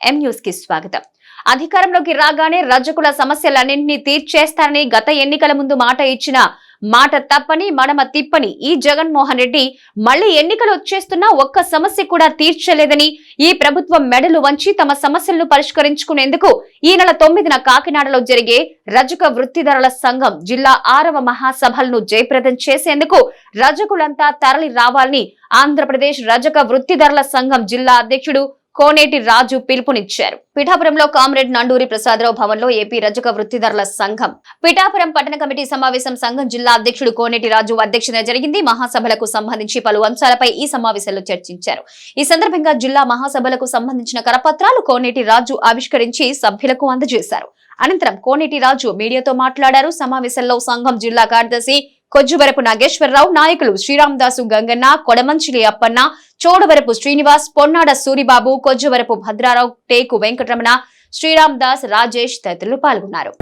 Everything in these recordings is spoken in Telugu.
ఎం న్యూస్కి స్వాగతం. అధికారంలోకి రాగానే రజకుల సమస్యలన్నింటినీ తీర్చేస్తారని గత ఎన్నికల ముందు మాట ఇచ్చిన మాట తప్పని మడమ తిప్పని ఈ జగన్మోహన్ రెడ్డి మళ్ళీ ఎన్నికలు వచ్చేస్తున్నా ఒక్క సమస్య కూడా తీర్చలేదని ఈ ప్రభుత్వం మెడలు వంచి తమ సమస్యలను పరిష్కరించుకునేందుకు ఈ నెల తొమ్మిదిన కాకినాడలో జరిగే రజక వృత్తిదారుల సంఘం జిల్లా ఆరవ మహాసభలను జయప్రదం చేసేందుకు రజకులంతా తరలి రావాలని ఆంధ్రప్రదేశ్ రజక వృత్తిదారుల సంఘం జిల్లా అధ్యక్షుడు కోనేటి రాజు పిలుపునిచ్చారు. పిఠాపురంలో కామ్రేడ్ నండూరి ప్రసాదరావు భవన్లో ఏపీ రజక వృత్తిదారుల సంఘం. పిఠాపురం పట్టణ కమిటీ సమావేశం సంఘం జిల్లా అధ్యక్షుడు కోనేటి రాజు అధ్యక్షతన జరిగింది. మహాసభలకు సంబంధించి పలు అంశాలపై ఈ సమావేశంలో చర్చించారు. ఈ సందర్భంగా జిల్లా మహాసభలకు సంబంధించిన కరపత్రాలు కోనేటి రాజు ఆవిష్కరించి సభ్యులకు అందజేశారు. అనంతరం కోనేటి రాజు మీడియాతో మాట్లాడారు. సమావేశంలో సంఘం జిల్లా కార్యదర్శి కొజ్జువరపు నాగేశ్వరరావు నాయకులు శ్రీరామదాసు గంగన్న కొడమంచిలి అప్పన్న చోడవరపు శ్రీనివాస్ పొన్నాడ సూరిబాబు కొజ్జువరపు భద్రారావు టేకు వెంకటరమణ శ్రీరామదాస్ రాజేష్ తదితరులు పాల్గొన్నారు.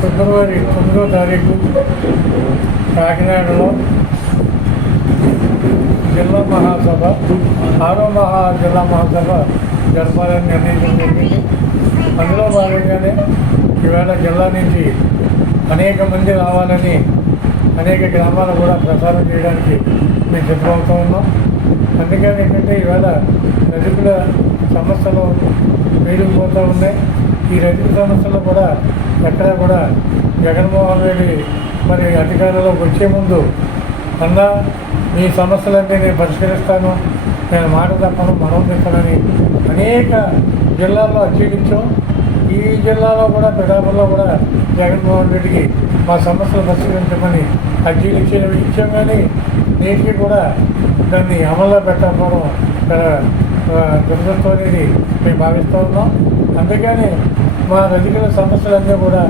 ఫిబ్రవరి తొమ్మిదో తారీఖు కాకినాడలో జిల్లా మహాసభ ఆరో మహా జిల్లా మహాసభ జరపాలని నిర్ణయించడం జరిగింది. అందులో భాగంగానే ఈవేళ జిల్లా నుంచి అనేక మంది రావాలని అనేక గ్రామాలు కూడా ప్రసారం చేయడానికి మేము సిద్ధమవుతూ ఉన్నాం. అందుకని ఏంటంటే ఈవేళ రజకుల సమస్యలు పేరుకుపోతూ ఉన్నాయి. ఈ రైతుల సమస్యలు కూడా ఎక్కడా కూడా జగన్మోహన్ రెడ్డి మరి అధికారంలోకి వచ్చే ముందు అన్న మీ సమస్యలన్నీ నేను పరిష్కరిస్తాను. నేను మాట తప్పను మనం తిప్పనని అనేక జిల్లాల్లో అర్జీలించాం ఈ జిల్లాలో కూడా పిఠాపురంలో కూడా జగన్మోహన్ రెడ్డికి మా సమస్యలు పరిష్కరించమని అర్జీలు ఇచ్చిన ఇచ్చాం కానీ నేటికి కూడా దాన్ని అమల్లో పెట్టకపోవడం చాలా దురదృష్టం అనేది మేము భావిస్తూ ఉన్నాం. అందుకని మా రజకుల సమస్యలన్నీ కూడా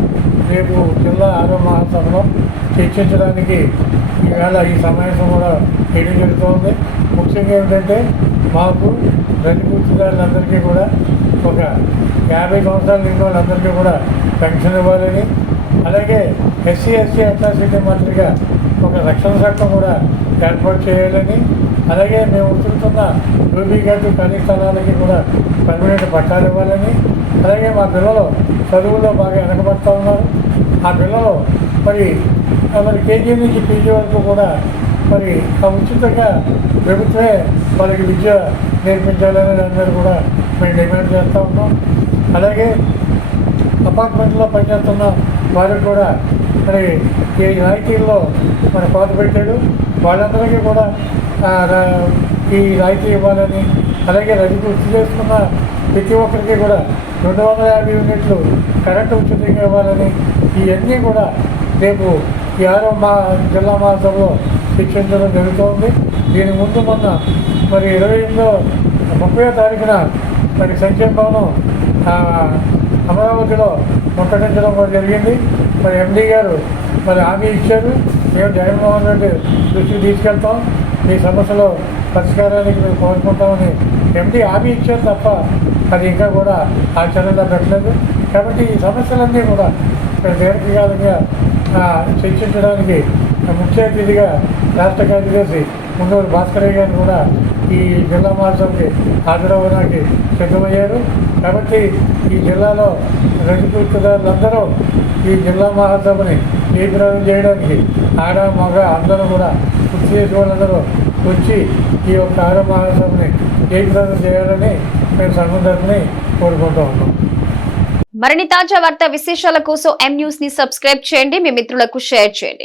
రేపు జిల్లా ఆరో మహాసభలో చర్చించడానికి ఈవేళ ఈ సమావేశం కూడా చేయడం జరుగుతుంది. ముఖ్యంగా ఏమిటంటే మాకు రజపూర్తిదారులందరికీ కూడా ఒక యాభై సంవత్సరాలు నిండిన వాళ్ళందరికీ కూడా పెన్షన్ ఇవ్వాలని అలాగే ఎస్సీ ఎస్సీ అట్రాసిటీ మాదిరిగా ఒక రక్షణ చట్టం కూడా ఏర్పాటు చేయాలని అలాగే మేము ఉంచుతున్న రూబీ గట్టు ఖాళీ స్థలాలకి కూడా పర్మనెంట్ పట్టాలు ఇవ్వాలని. అలాగే మా పిల్లలు చదువుల్లో బాగా వెనకబడుతూ ఉన్నారు. ఆ పిల్లలు మరి మరి కేజీ నుంచి పీజీ వరకు కూడా మరి ఉచితంగా ప్రభుత్వమే వాళ్ళకి విద్య నేర్పించాలని అందరూ కూడా మేము డిమాండ్ చేస్తూ ఉన్నాం. అలాగే అపార్ట్మెంట్లో పనిచేస్తున్న వారికి కూడా మరి ఈ ఐటీల్లో మన పాత పెట్టాడు. వాళ్ళందరికీ కూడా ఈ రాయితీ ఇవ్వాలని అలాగే రవి వృత్తి చేసుకున్న ప్రతి ఒక్కరికి కూడా రెండు వందల యాభై యూనిట్లు కరెంటు ఉచితంగా ఇవ్వాలని ఇవన్నీ కూడా రేపు ఈ ఆరో మా జిల్లా మహాసభలో శిక్షించడం జరుగుతోంది. దీని ముందు మొన్న మరి ఇరవై ఎనిమిదో ముప్పై తారీఖున మరి సంక్షేమ భవనం అమరావతిలో ముట్టడించడం కూడా జరిగింది. మరి ఎండీ గారు మరి హామీ ఇచ్చారు. మేము జగన్మోహన్ రెడ్డి దృష్టికి తీసుకెళ్తాం. మీ సమస్యలో పరిష్కారానికి మేము కోరుకుంటామని ఎండీ హామీ ఇచ్చారు తప్ప అది ఇంకా కూడా ఆచరణలో పెట్టలేదు. కాబట్టి ఈ సమస్యలన్నీ కూడా దీర్ఘకాలంగా చర్చించడానికి ముఖ్య అతిథిగా రాష్ట్ర కార్యదర్శి ముందూరు భాస్కరయ్య గారు కూడా ఈ జిల్లా మహోత్సవంకి హాజరవ్వడానికి సిద్ధమయ్యారు. కాబట్టి ఈ జిల్లాలో రజపూర్తిదారులందరూ ఈ జిల్లా మహోత్సవని తీవ్రం చేయడానికి ఆడ మగ అందరూ కూడా కృషి చేసే వాళ్ళందరూ వచ్చి ఈ యొక్క ఆడ మహాసభని తీవ్రం చేయాలని మేము సంఘం కోరుకుంటూ ఉన్నాం. మరిన్ని తాజా వార్త విశేషాల కోసం ఎం న్యూస్ని సబ్స్క్రైబ్ చేయండి. మీ మిత్రులకు షేర్ చేయండి.